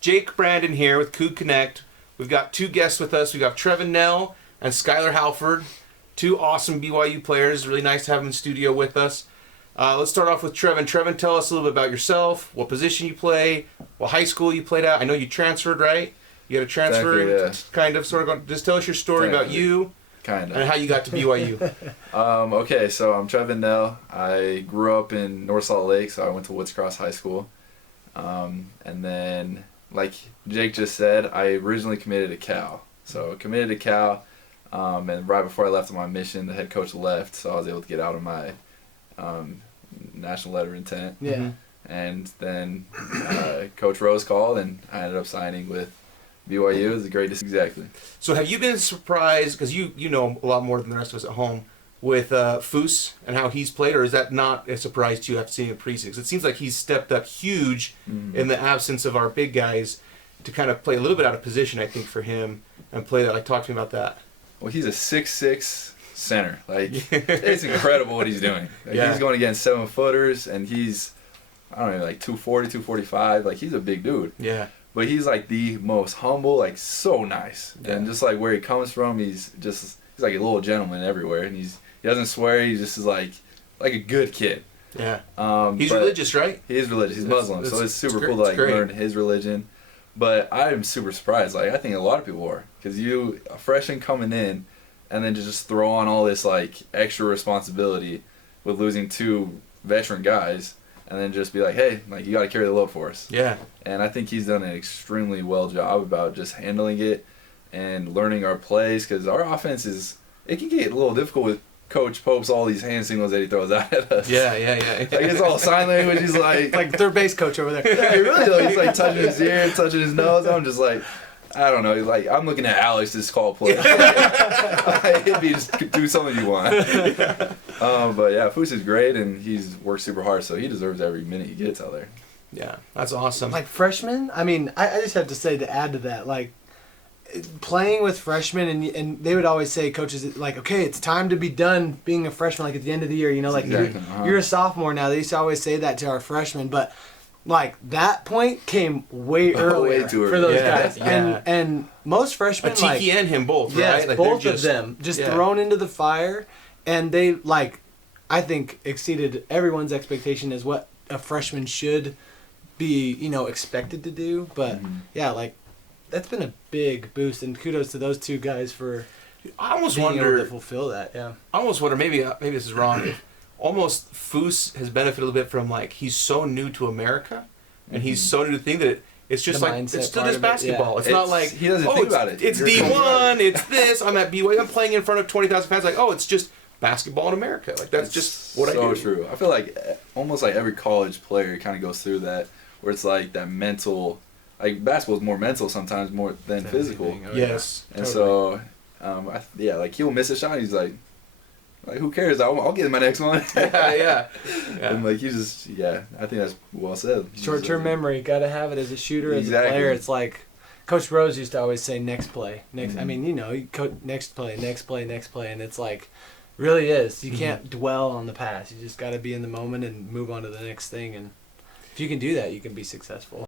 Jake Brandon here with Coug Connect. We've got two guests with us. We've got Trevin Knell and Skyler Halford, two awesome BYU players. Really nice to have them in studio with us. Let's start off with Trevin. Trevin, tell us a little bit about yourself, what position you play, what high school you played at. I know you transferred, right? You had a transfer, exactly, yeah. sort of. Just tell us your story about you and how you got to BYU. Okay, so I'm Trevin Knell. I grew up in North Salt Lake, so I went to Woods Cross High School. And then, like Jake just said, I originally committed to Cal. So committed to Cal, and right before I left on my mission, the head coach left, so I was able to get out of my national letter of intent. Yeah. Mm-hmm. And then Coach Rose called, and I ended up signing with BYU. It was a great decision. Exactly. So have you been surprised, because you know a lot more than the rest of us at home, with Fouss and how he's played, or is that not a surprise to you after seeing the preseason? It seems like he's stepped up huge in the absence of our big guys to kind of play a little bit out of position, I think, for him and play that. Like, talk to me about that. Well, he's a 6'6" center. Like, it's incredible what he's doing. Like, yeah. He's going against 7-footers, and he's, I don't know, like 240, 245. Like, he's a big dude. Yeah. But he's like the most humble, like so nice. Yeah. And just like where he comes from, he's like a little gentleman everywhere. And he doesn't swear. He just is like a good kid. Yeah. He's religious, right? He is religious. He's Muslim, so it's super cool to like learn his religion. But I'm super surprised. Like, I think a lot of people are, because a freshman coming in, and then to just throw on all this like extra responsibility with losing two veteran guys, and then just be like, hey, like, you got to carry the load for us. Yeah. And I think he's done an extremely well job about just handling it and learning our plays, because our offense it can get a little difficult with Coach Pope's all these hand signals that he throws out at us. Yeah. Like, it's all sign language. He's like third base coach over there. Yeah, really though. He's like touching his ear, touching his nose. I'm just like, I don't know. Like, I'm looking at Alex to call play. It'd be just do something you want. But yeah, Fouss is great, and he's worked super hard, so he deserves every minute he gets out there. Yeah, that's awesome. Like freshmen, I mean, I just have to say, to add to that, like, playing with freshmen, and they would always say, coaches, like, okay, it's time to be done being a freshman, like at the end of the year, you know, like exactly. You're a sophomore now. They used to always say that to our freshmen, but like that point came way earlier way too early. For those Yeah, guys. yeah. And most freshmen, Tiki like, and him both, yes, right? Like, both of them just thrown into the fire, and they, like, I think exceeded everyone's expectation as what a freshman should be, you know, expected to do. But yeah, like, that's been a big boost, and kudos to those two guys for I almost being wonder able to fulfill that. Yeah. I almost wonder, maybe this is wrong. Almost Fouss has benefited a little bit from, like, he's so new to America, and he's so new to the thing that it's just like, it's still just basketball. Yeah. It's not like, he doesn't think about it. It's D1, it's this, I'm at BYU, I'm playing in front of 20,000 fans. Like, oh, it's just basketball in America. Like, that's just what I do. So true. I feel like almost like every college player kind of goes through that, where it's like that mental, like, basketball is more mental sometimes more than physical. Yes. And so, like, he'll miss a shot. He's like, who cares? I'll get in my next one. yeah. And like, I think that's well said. Short-term memory, got to have it as a shooter, as a player. It's like Coach Rose used to always say, next play. I mean, you know, next play, and it's like, really is. You can't dwell on the past. You just got to be in the moment and move on to the next thing. And if you can do that, you can be successful.